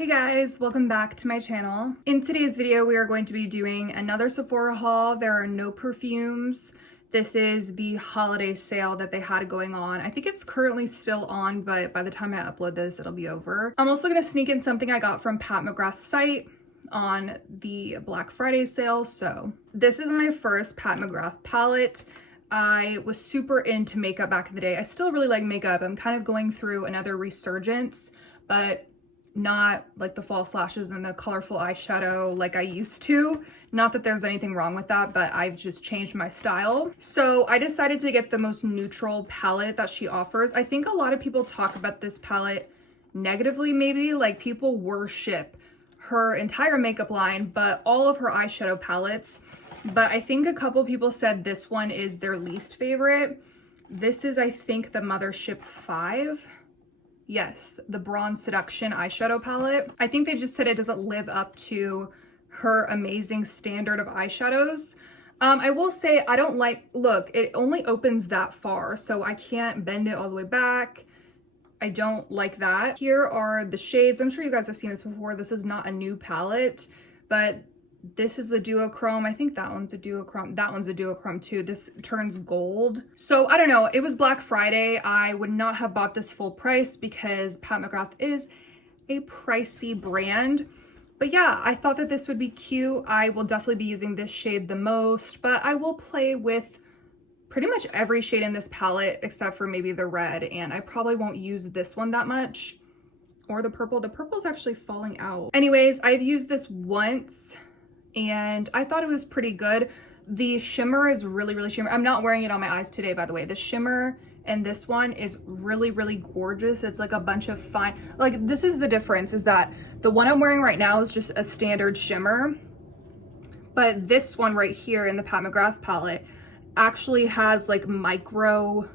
Hey guys, welcome back to my channel. In today's video, we are going to be doing another Sephora haul. There are no perfumes. This is the holiday sale that they had going on. I think it's currently still on, but by the time I upload this, it'll be over. I'm also gonna sneak in something I got from Pat McGrath's site on the Black Friday sale. So this is my first Pat McGrath palette. I was super into makeup back in the day. I still really like makeup. I'm kind of going through another resurgence, but not like the false lashes and the colorful eyeshadow like I used to. Not that there's anything wrong with that, but I've just changed my style. So I decided to get the most neutral palette that she offers. I think a lot of people talk about this palette negatively, maybe, like people worship her entire makeup line, but all of her eyeshadow palettes. But I think a couple people said this one is their least favorite. This is, I think, the Mothership 5. Yes, the Bronze Seduction eyeshadow palette. I think they just said it doesn't live up to her amazing standard of eyeshadows. I will say I don't like, look, it only opens that far, so I can't bend it all the way back. I don't like that. Here are the shades. I'm sure you guys have seen this before. This is not a new palette, but this is a duochrome. I think that one's a duochrome. That one's a duochrome too. This turns gold. So I don't know. It was Black Friday. I would not have bought this full price because Pat McGrath is a pricey brand. But yeah, I thought that this would be cute. I will definitely be using this shade the most, but I will play with pretty much every shade in this palette except for maybe the red, and I probably won't use this one that much, or the purple. The purple's actually falling out. Anyways, I've used this once and I thought it was pretty good. The shimmer is really shimmery. I'm not wearing it on my eyes today, by the way. The shimmer and this one is really gorgeous. It's like a bunch of fine, like this is the difference, is that the one I'm wearing right now is just a standard shimmer, but this one right here in the Pat McGrath palette actually has like micro,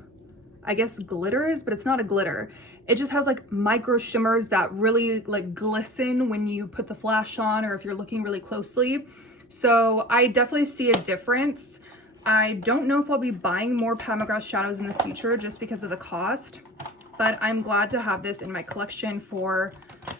I guess glitters, but it's not a glitter. It just has like micro shimmers that really like glisten when you put the flash on or if you're looking really closely. So I definitely see a difference. I don't know if I'll be buying more Pat McGrath shadows in the future just because of the cost, but I'm glad to have this in my collection for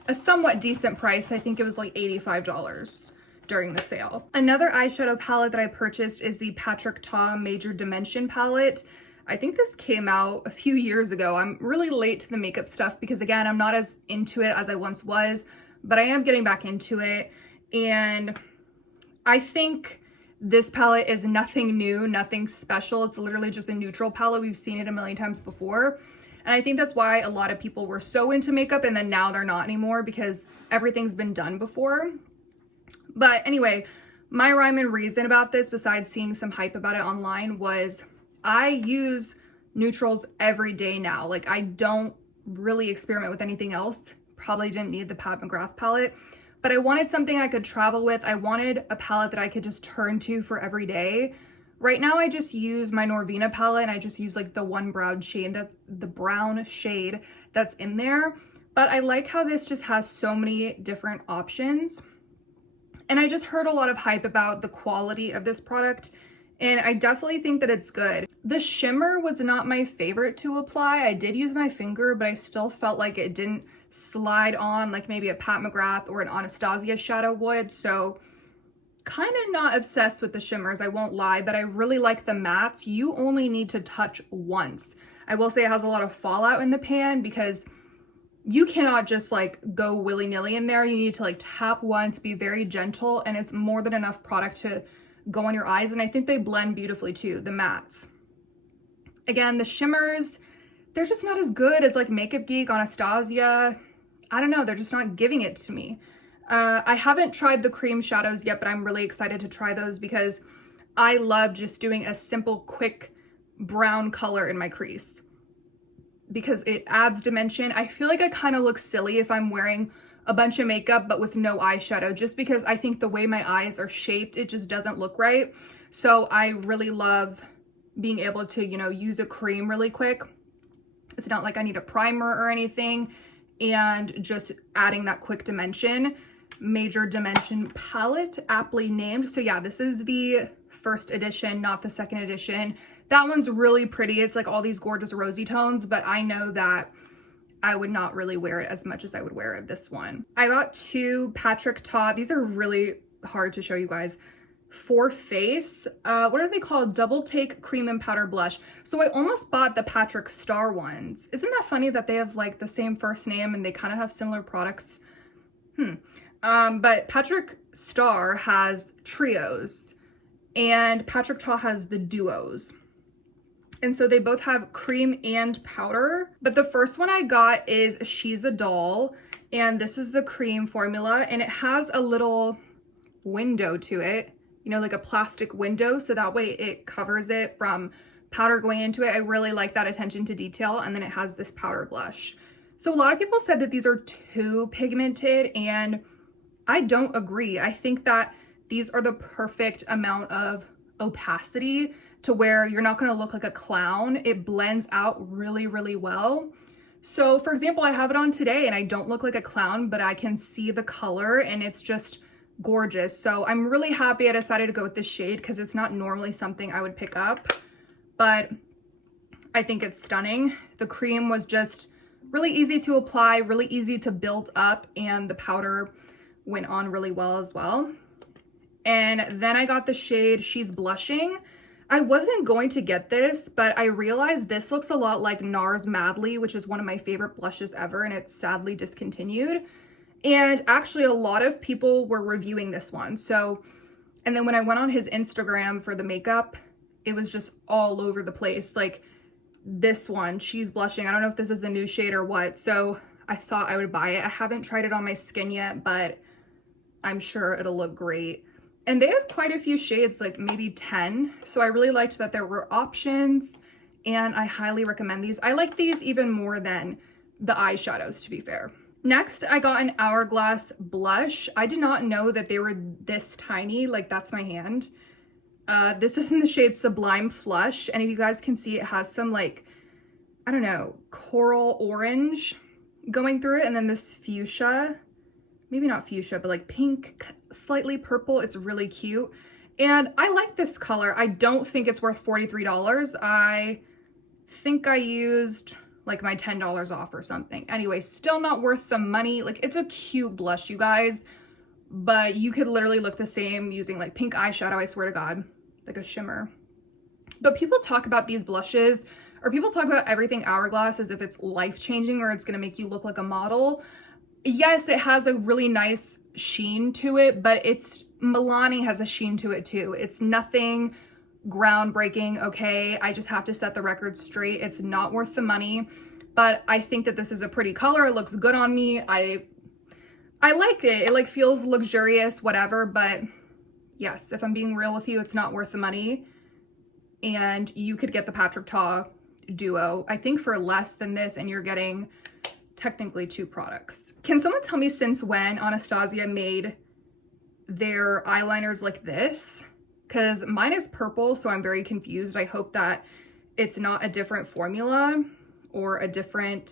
a somewhat decent price. I think it was like $85 during the sale. Another eyeshadow palette that I purchased is the Patrick Ta Major Dimension palette. I think this came out a few years ago. I'm really late to the makeup stuff because again, I'm not as into it as I once was, but I am getting back into it. And I think this palette is nothing new, nothing special. It's literally just a neutral palette. We've seen it a million times before. And I think that's why a lot of people were so into makeup and then now they're not anymore because everything's been done before. But anyway, my rhyme and reason about this, besides seeing some hype about it online, was I use neutrals every day now. Like I don't really experiment with anything else. Probably didn't need the Pat McGrath palette, but I wanted something I could travel with. I wanted a palette that I could just turn to for every day. Right now I just use my Norvina palette and I just use like the one brown shade, that's the brown shade that's in there. But I like how this just has so many different options. And I just heard a lot of hype about the quality of this product, and I definitely think that it's good. The shimmer was not my favorite to apply. I did use my finger, but I still felt like it didn't slide on like maybe a Pat McGrath or an Anastasia shadow would. So kind of not obsessed with the shimmers, I won't lie, but I really like the mattes. You only need to touch once. I will say it has a lot of fallout in the pan because you cannot just like go willy-nilly in there. You need to like tap once, be very gentle, and it's more than enough product to go on your eyes. And I think they blend beautifully too, the mattes. Again, the shimmers, they're just not as good as like Makeup Geek, Anastasia. I don't know, they're just not giving it to me. I haven't tried the cream shadows yet, but I'm really excited to try those because I love just doing a simple, quick brown color in my crease because it adds dimension. I feel like I kind of look silly if I'm wearing a bunch of makeup but with no eyeshadow, just because I think the way my eyes are shaped, it just doesn't look right. So I really love being able to, you know, use a cream really quick. It's not like I need a primer or anything, and just adding that quick dimension. Major Dimension palette, aptly named. So yeah, this is the first edition, not the second edition. That one's really pretty. It's like all these gorgeous rosy tones, but I know that I would not really wear it as much as I would wear this one. I got two Patrick Ta. These are really hard to show you guys. For face, what are they called? Double Take Cream and Powder Blush. So I almost bought the Patrick Starr ones. Isn't that funny that they have like the same first name and they kind of have similar products? But Patrick Starr has trios and Patrick Ta has the duos. And so they both have cream and powder. But the first one I got is She's a Doll. And this is the cream formula. And it has a little window to it. You know, like a plastic window. So that way it covers it from powder going into it. I really like that attention to detail. And then it has this powder blush. So a lot of people said that these are too pigmented. And I don't agree. I think that these are the perfect amount of opacity to where you're not going to look like a clown. It blends out really, really well. So for example, I have it on today and I don't look like a clown, but I can see the color and it's just gorgeous. So I'm really happy I decided to go with this shade because it's not normally something I would pick up, but I think it's stunning. The cream was just really easy to apply, really easy to build up, and the powder went on really well as well. And then I got the shade She's Blushing. I wasn't going to get this, but I realized this looks a lot like NARS Madly, which is one of my favorite blushes ever, and it's sadly discontinued. And actually a lot of people were reviewing this one. So, and then when I went on his Instagram for the makeup, it was just all over the place. Like this one, She's Blushing. I don't know if this is a new shade or what. So I thought I would buy it. I haven't tried it on my skin yet, but I'm sure it'll look great. And they have quite a few shades, like maybe 10. So I really liked that there were options and I highly recommend these. I like these even more than the eyeshadows, to be fair. Next, I got an Hourglass blush. I did not know that they were this tiny, like that's my hand. This is in the shade Sublime Flush. And if you guys can see, it has some like, I don't know, coral orange going through it. And then this fuchsia, maybe not fuchsia, but like pink, slightly purple. It's really cute. And I like this color. I don't think it's worth $43. I think I used like my $10 off or something. Anyway, still not worth the money. Like it's a cute blush, you guys, but you could literally look the same using like pink eyeshadow, I swear to God, like a shimmer. But people talk about these blushes, or people talk about everything Hourglass as if it's life-changing or it's gonna make you look like a model. Yes, it has a really nice sheen to it, but Milani has a sheen to it too. It's nothing groundbreaking, okay? I just have to set the record straight. It's not worth the money, but I think that this is a pretty color. It looks good on me. I like it. It like feels luxurious, whatever, but yes, if I'm being real with you, it's not worth the money. And you could get the Patrick Ta duo, I think, for less than this, and you're getting technically two products. Can someone tell me since when Anastasia made their eyeliners like this? Because mine is purple, so I'm very confused. I hope that it's not a different formula or a different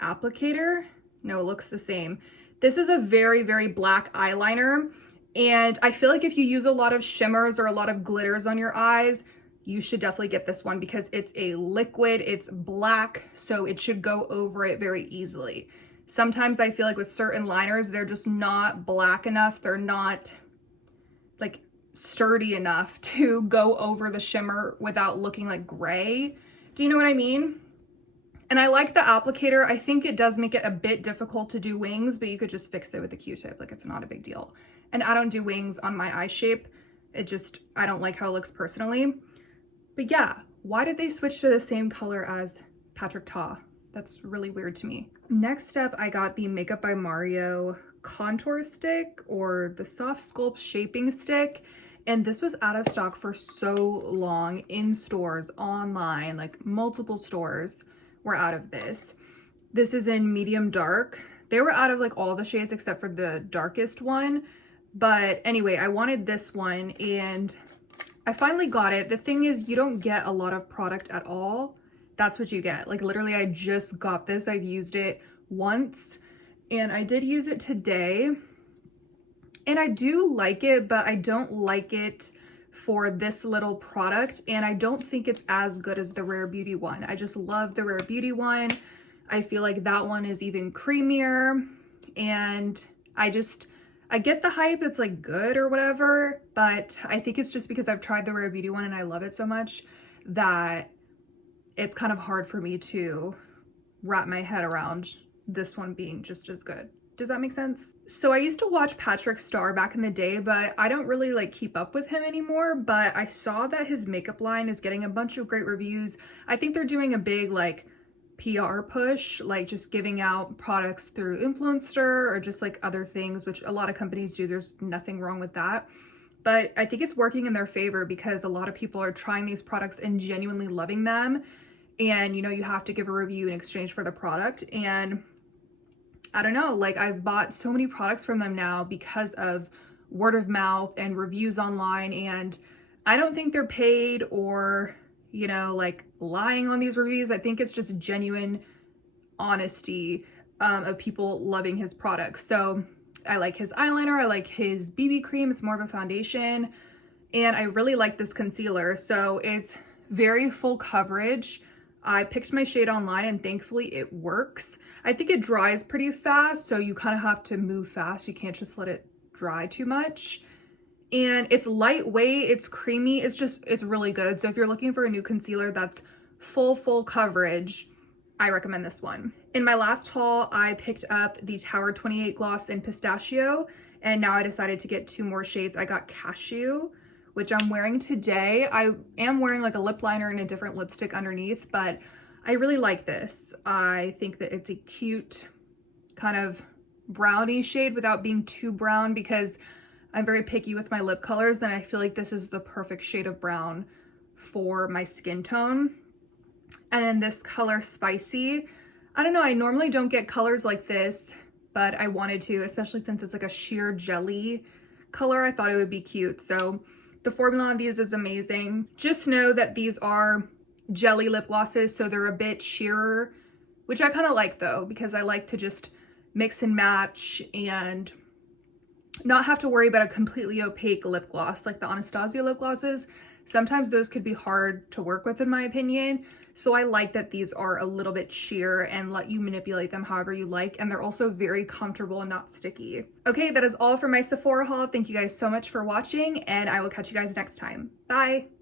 applicator. No, it looks the same. This is a very, very black eyeliner, and I feel like if you use a lot of shimmers or a lot of glitters on your eyes, you should definitely get this one because it's a liquid, it's black, so it should go over it very easily. Sometimes I feel like with certain liners, they're just not black enough. They're not like sturdy enough to go over the shimmer without looking like gray. Do you know what I mean? And I like the applicator. I think it does make it a bit difficult to do wings, but you could just fix it with a Q-tip. Like it's not a big deal. And I don't do wings on my eye shape. I don't like how it looks personally. But yeah, why did they switch to the same color as Patrick Ta? That's really weird to me. Next up, I got the Makeup by Mario contour stick, or the Softsculpt shaping stick. And this was out of stock for so long in stores, online, like multiple stores were out of this. This is in medium dark. They were out of like all the shades except for the darkest one. But anyway, I wanted this one and I finally got it. The thing is, you don't get a lot of product at all. That's what you get. Like literally, I just got this. I've used it once and I did use it today. And I do like it, but I don't like it for this little product. And I don't think it's as good as the Rare Beauty one. I just love the Rare Beauty one. I feel like that one is even creamier, and I get the hype, it's like good or whatever, but I think it's just because I've tried the Rare Beauty one and I love it so much that it's kind of hard for me to wrap my head around this one being just as good. Does that make sense? So I used to watch Patrick Starr back in the day, but I don't really like keep up with him anymore, but I saw that his makeup line is getting a bunch of great reviews. I think they're doing a big like PR push, like just giving out products through influencer or just like other things, which a lot of companies do. There's nothing wrong with that. But I think it's working in their favor because a lot of people are trying these products and genuinely loving them. And you know, you have to give a review in exchange for the product. And I don't know, like I've bought so many products from them now because of word of mouth and reviews online. And I don't think they're paid or, you know, like lying on these reviews. I think it's just genuine honesty of people loving his products. So I like his eyeliner, I like his BB cream, it's more of a foundation, and I really like this concealer. So it's very full coverage. I picked my shade online and thankfully it works. I think it dries pretty fast, so you kind of have to move fast. You can't just let it dry too much. And it's lightweight, it's creamy, it's really good. So if you're looking for a new concealer that's full coverage, I recommend this one. In my last haul, I picked up the Tower 28 gloss in pistachio, and now I decided to get two more shades. I got cashew, which I'm wearing today. I am wearing like a lip liner and a different lipstick underneath, but I really like this. I think that it's a cute kind of brownie shade without being too brown, because I'm very picky with my lip colors, and I feel like this is the perfect shade of brown for my skin tone. And then this color, Spicy. I don't know, I normally don't get colors like this, but I wanted to, especially since it's like a sheer jelly color. I thought it would be cute. So the formula on these is amazing. Just know that these are jelly lip glosses, so they're a bit sheerer, which I kind of like though, because I like to just mix and match and not have to worry about a completely opaque lip gloss like the Anastasia lip glosses. Sometimes those could be hard to work with in my opinion. So I like that these are a little bit sheer and let you manipulate them however you like. And they're also very comfortable and not sticky. Okay, that is all for my Sephora haul. Thank you guys so much for watching, and I will catch you guys next time. Bye.